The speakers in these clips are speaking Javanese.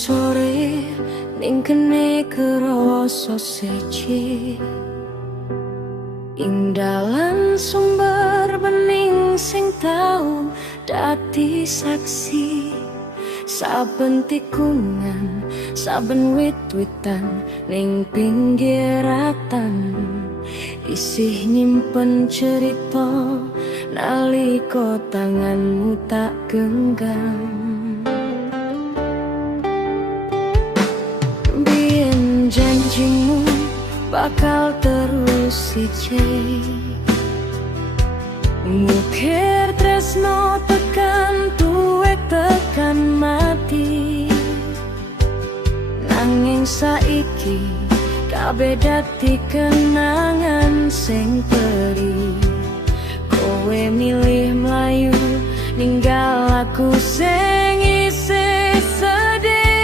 sore ning kene kerasa siji ing dalan sumber bening sing tau dadi saksi. Saben tikungan, saben wit-witan ning pinggiratan isih nyimpen cerita nalika tanganmu tak genggam. Biyen janjimu bakal terus siji, ngukir tresno tekan tuwek tekan mati. Nanging saiki kabeh dadi kenangan sing perih. Kowe milih mlayu ninggal aku sing isih sedih.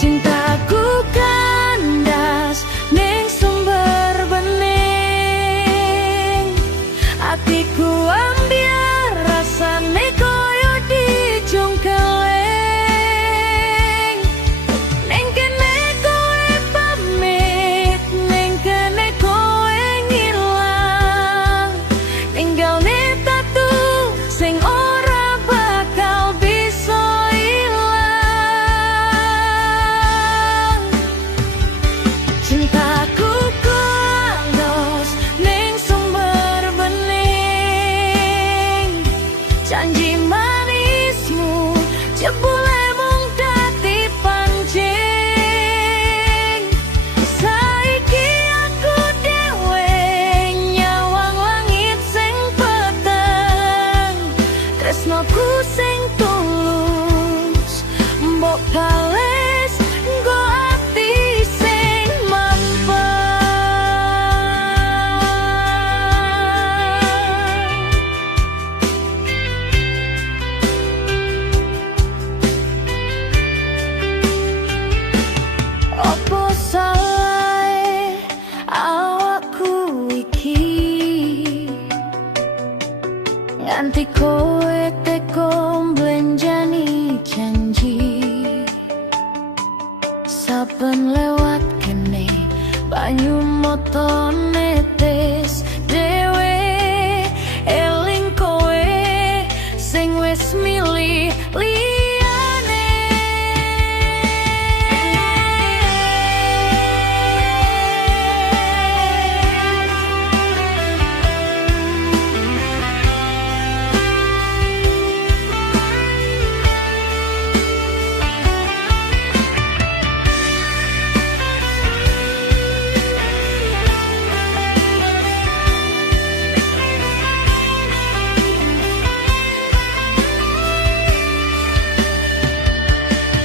Cintaku kandas ning sumber bening, atiku ambiar rasane koyo dijungkeling. Ning kene kowe pamit, ning kene kowe ngilang, ninggalne tatu sing ora bakal bisa ilang. Cintaku kandas ning sumber bening, janji manismu jebule mung dadi pancing. Saiki aku dhewe nyawang langit sing peteng, tresnoku sing tulus mbok bales nggo ati sing mampet. Opo salah awakku iki nganti kowe teko mblenjani janji. Saben lewat kene banyu moto netes dewe, eling kowe sing wis milih liyane.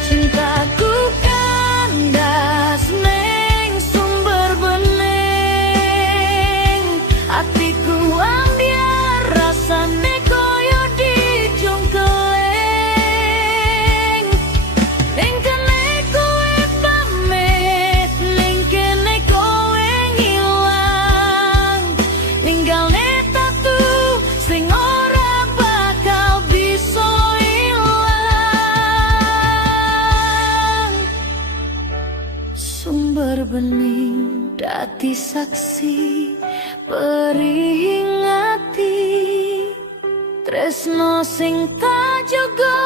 Cintaku kandas ning sumber bening, atiku ambiar rasane koyo dijungkeling. Ning kene kowe pamit, ning kene kowe ngilang, ninggalne tatu sing ora bakal bisa ilang. Sumber bening dadi saksi perih ing ati, tresno sing tak jaga